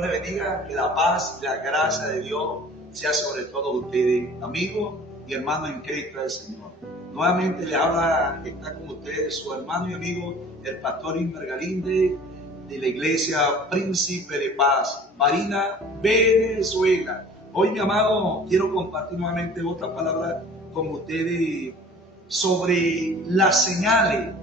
Le bendiga, que la paz y la gracia de Dios sea sobre todos ustedes, amigos y hermanos en Cristo del Señor. Nuevamente le habla, está con ustedes su hermano y amigo, el pastor Inver Galinde, de la iglesia Príncipe de Paz, Marina, Venezuela. Hoy, mi amado, quiero compartir nuevamente otra palabra con ustedes sobre las señales,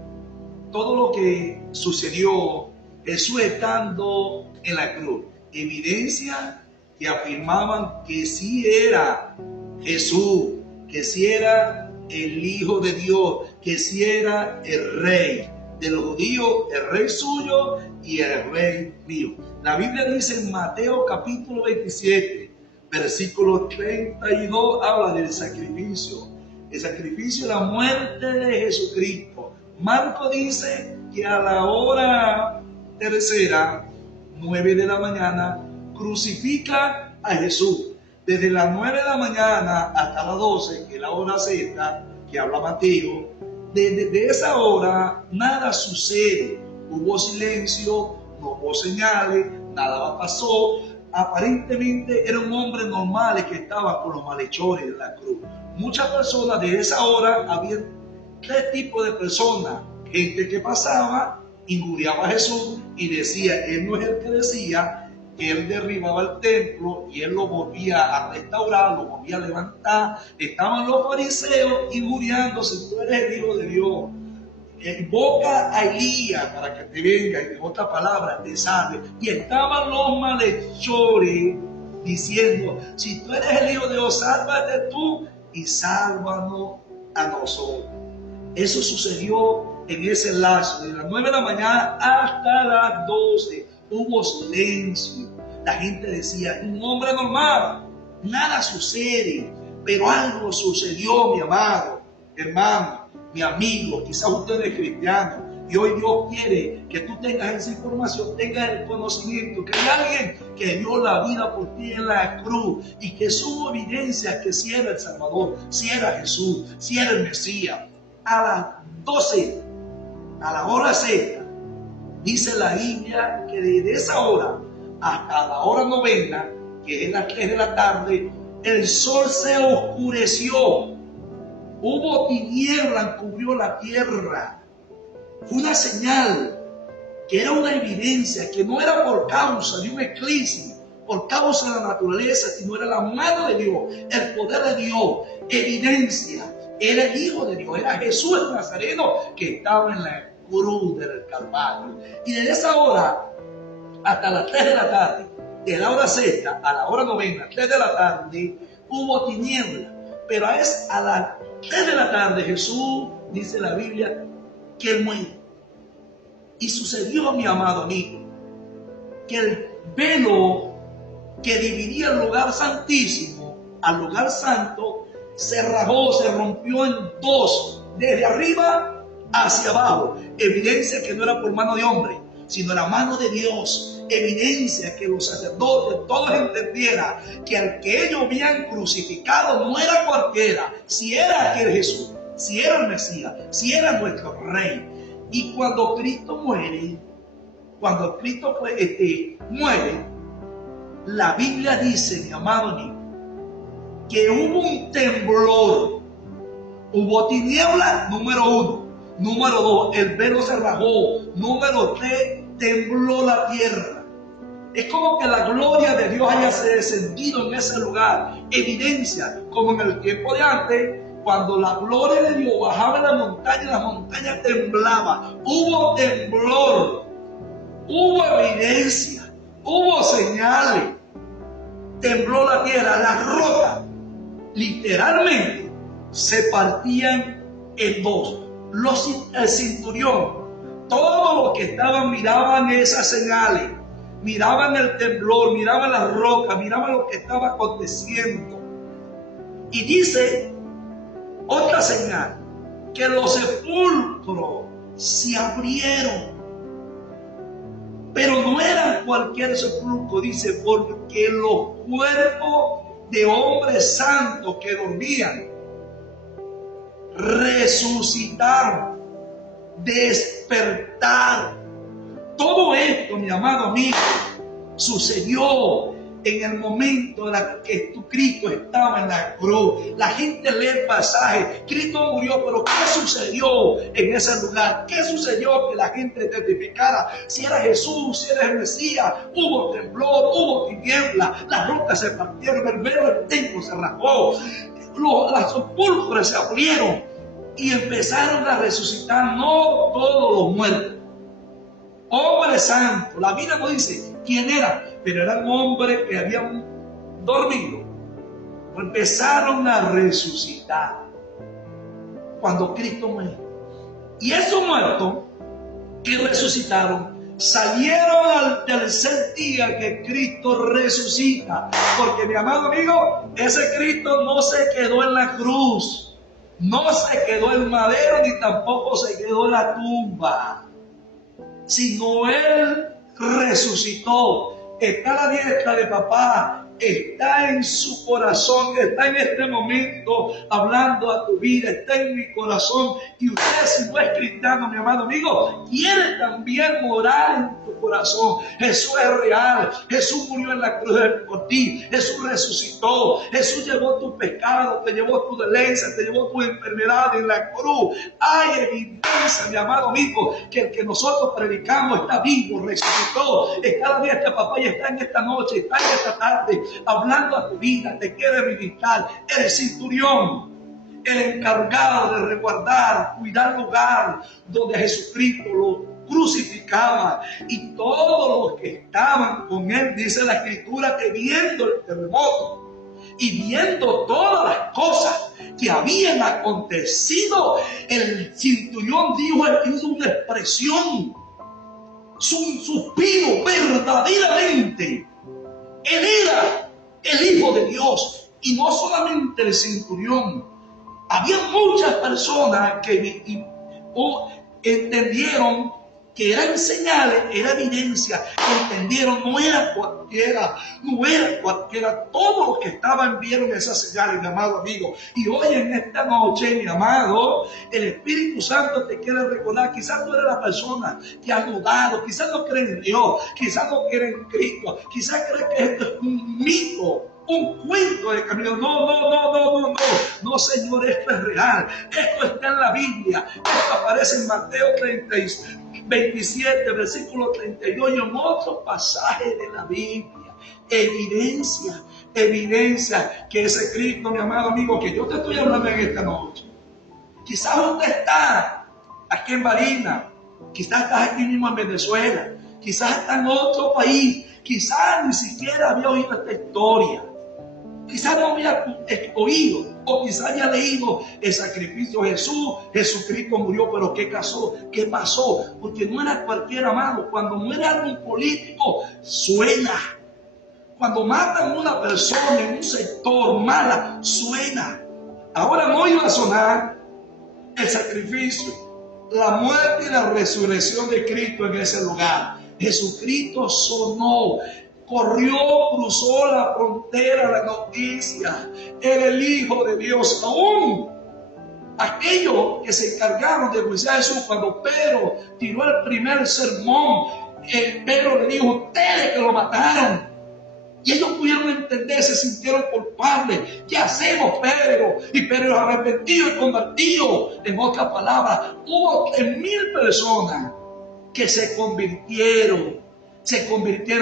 todo lo que sucedió Jesús estando en la cruz. Evidencia que afirmaban que sí era Jesús, que sí era el Hijo de Dios, que sí era el Rey de los judíos, el Rey suyo y el Rey mío. La Biblia dice en Mateo capítulo 27, versículo 32, habla del sacrificio. El sacrificio, la muerte de Jesucristo. Marco dice que a la hora tercera, 9 de la mañana, crucifica a Jesús. Desde las 9 de la mañana hasta las 12, que es la hora sexta, que habla Mateo, desde esa hora nada sucede. Hubo silencio, no hubo señales, nada pasó. Aparentemente era un hombre normal que estaba con los malhechores de la cruz. Muchas personas de esa hora, había tres tipos de personas. Gente que pasaba, injuriaba a Jesús y decía, él no es el que decía, que él derribaba el templo y él lo volvía a restaurar, lo volvía a levantar. Estaban los fariseos injuriándose, tú eres el Hijo de Dios. Invoca a Elías para que te venga y en otra palabra te salve. Y estaban los malhechores diciendo, si tú eres el Hijo de Dios, sálvate tú y sálvanos a nosotros. Eso sucedió en ese lapso, de las 9 de la mañana hasta las 12. Hubo silencio. La gente decía, un hombre normal, nada sucede. Pero algo sucedió, mi amado, hermano, mi amigo. Quizás usted es cristiano y hoy Dios quiere que tú tengas esa información, tengas el conocimiento, que hay alguien que dio la vida por ti en la cruz y que subo evidencia que si era el Salvador, si era Jesús, si era el Mesías. A las 12, a la hora sexta, dice la Biblia que desde esa hora hasta la hora novena, que es las 3 de la tarde, el sol se oscureció. Hubo tiniebla, cubrió la tierra. Fue una señal, que era una evidencia, que no era por causa de un eclipse, por causa de la naturaleza, sino era la mano de Dios, el poder de Dios, evidencia. Era el Hijo de Dios, era Jesús el Nazareno que estaba en la cruz del Calvario. Y desde esa hora hasta las 3 de la tarde, de la hora sexta a la hora novena, 3 de la tarde, hubo tiniebla. Pero es a las 3 de la tarde Jesús, dice la Biblia, que él muere. Y sucedió, mi amado amigo, que el velo que dividía el lugar santísimo al lugar santo se rajó, se rompió en dos, desde arriba hacia abajo. Evidencia que no era por mano de hombre, sino la mano de Dios. Evidencia que los sacerdotes todos entendieran que al que ellos habían crucificado no era cualquiera, si era aquel Jesús, si era el Mesías, si era nuestro Rey. Y cuando Cristo muere, muere, la Biblia dice, mi amado amigo, que hubo un temblor, hubo tiniebla, número 1, número 2, el velo se rajó, número 3, tembló la tierra. Es como que la gloria de Dios haya descendido en ese lugar. Evidencia, como en el tiempo de antes, cuando la gloria de Dios bajaba en la montaña temblaba. Hubo temblor, hubo evidencia, hubo señales. Tembló la tierra, las rocas literalmente se partían en dos. El centurión, todos los que estaban miraban esas señales, miraban el temblor, miraban las rocas, miraban lo que estaba aconteciendo. Y dice otra señal, que los sepulcros se abrieron. Pero no eran cualquier sepulcro, dice, porque los cuerpos de hombres santos que dormían resucitaron, despertaron. Todo esto, mi amado amigo, sucedió en el momento en que Cristo estaba en la cruz. La gente lee el pasaje, Cristo murió, pero ¿qué sucedió en ese lugar? ¿Qué sucedió que la gente testificara si era Jesús, si era el Mesías? Hubo temblor, hubo tiniebla, las rocas se partieron, el velo del templo se rasgó, las sepulcros se abrieron y empezaron a resucitar no todos los muertos. Hombre santo, la Biblia no dice quién era, pero eran hombres que habían dormido. Empezaron a resucitar cuando Cristo murió. Y esos muertos que resucitaron salieron al tercer día que Cristo resucita. Porque, mi amado amigo, ese Cristo no se quedó en la cruz, no se quedó en madero, ni tampoco se quedó en la tumba, sino Él resucitó, está a la diestra de papá, está en su corazón, está en este momento hablando a tu vida, está en mi corazón. Y usted, si no es cristiano, mi amado amigo, quiere también morar en tu corazón. Jesús es real, Jesús murió en la cruz por ti, Jesús resucitó, Jesús llevó tu pecado, te llevó tu dolencia, te llevó tu enfermedad en la cruz. Hay evidencia, mi amado amigo, que el que nosotros predicamos está vivo, resucitó, está a la diestra de papá y está en esta noche, está en esta tarde, hablando a tu vida. Te quiere militar, el centurión, el encargado de resguardar, cuidar el lugar donde a Jesucristo lo crucificaba, y todos los que estaban con él, dice la Escritura, que viendo el terremoto y viendo todas las cosas que habían acontecido, el centurión dijo, hizo una expresión, un suspiro, verdaderamente él era el Hijo de Dios. Y no solamente el centurión, había muchas personas que entendieron que eran señales, era evidencia, entendieron, no era cualquiera, todos los que estaban vieron esas señales, mi amado amigo. Y hoy en esta noche, mi amado, el Espíritu Santo te quiere recordar, quizás tú eres la persona que ha dudado, quizás no crees en Dios, quizás no crees en Cristo, quizás crees que esto es un mito, un cuento de camino. No, Señor, esto es real, esto está en la Biblia, esto aparece en Mateo 27, versículo 32 y en otros pasajes de la Biblia. Evidencia que ese Cristo, mi amado amigo, que yo te estoy hablando en esta noche. Quizás usted está aquí en Barinas, quizás estás aquí mismo en Venezuela, quizás está en otro país, quizás ni siquiera había oído esta historia, quizás no había oído, o quizás haya leído el sacrificio de Jesús. Jesucristo murió, pero ¿qué pasó? Porque no era cualquier amado. Cuando muere algún político, suena. Cuando matan a una persona en un sector mala, suena. Ahora no iba a sonar el sacrificio, la muerte y la resurrección de Cristo en ese lugar. Jesucristo sonó, corrió, cruzó la frontera, la noticia. Era el Hijo de Dios. Aún aquellos que se encargaron de juiciar a Jesús, cuando Pedro tiró el primer sermón, Pedro le dijo, ustedes que lo mataron. Y ellos pudieron entender, se sintieron culpables. ¿Qué hacemos, Pedro? Y Pedro arrepentido y convertido. En otras palabras, hubo 3,000 personas que se convirtieron,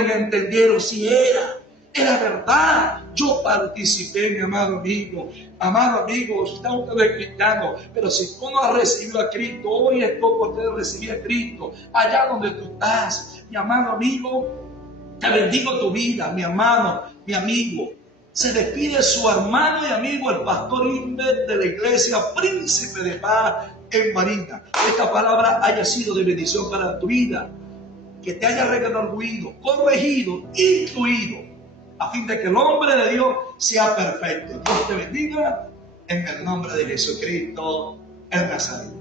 entendieron si era verdad. Yo participé, mi amado amigo. Amado amigo, si está usted cristiano, pero si tú no has recibido a Cristo, hoy es tu oportunidad de recibir a Cristo allá donde tú estás. Mi amado amigo, te bendigo tu vida, mi hermano, mi amigo. Se despide su hermano y amigo, el pastor Inver de la iglesia Príncipe de Paz en Barinas. Esta palabra haya sido de bendición para tu vida, que te haya redarguido, corregido, instruido, a fin de que el hombre de Dios sea perfecto. Dios te bendiga en el nombre de Jesucristo, el Nazareno.